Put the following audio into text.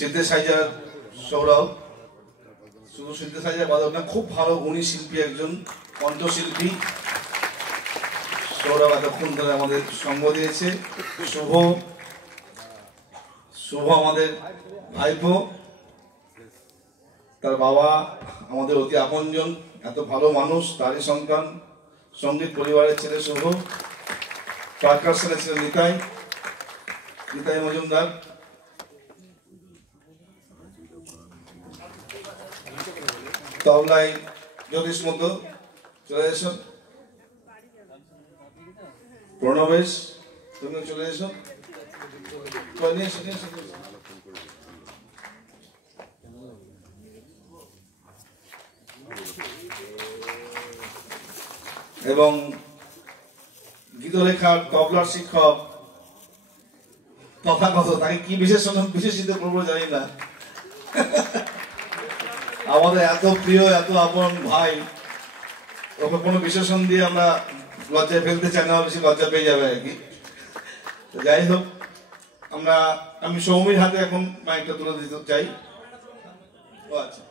Synthesiser Sourav, শুধু synthesiser বাদক না, খুব ভালো গুণী শিল্পী, একজন কণ্ঠশিল্পী। সৌরভ এতক্ষণ ধরে আমাদের সঙ্গ দিয়েছে। শুভ আমাদের ভাইপো, তার বাবা আমাদের অতি আপনজন, এত ভালো মানুষ, তারই সন্তান, সঙ্গীত পরিবারের ছেলে শুভ। পারকাশনের ছেলে নিতাই মজুমদার। তবলায় জ্যোতিষ মধ্য, চলে এসো। প্রণবেশ, তুমিও চলে এসো। এবং গীতলেখার তবলার শিক্ষক তথাগত, তাকে কি বিশেষিত করবো জানি না, আমাদের এত প্রিয় এত আপন ভাই, ওকে কোনো বিশেষণ দিয়ে আমরা লজ্জায় ফেলতে চাই না, বেশি লজ্জা পেয়ে যাবে আর কি। যাই হোক, আমি সৌমির হাতে এখন মাইকটা তুলে দিতে চাই। ও আচ্ছা।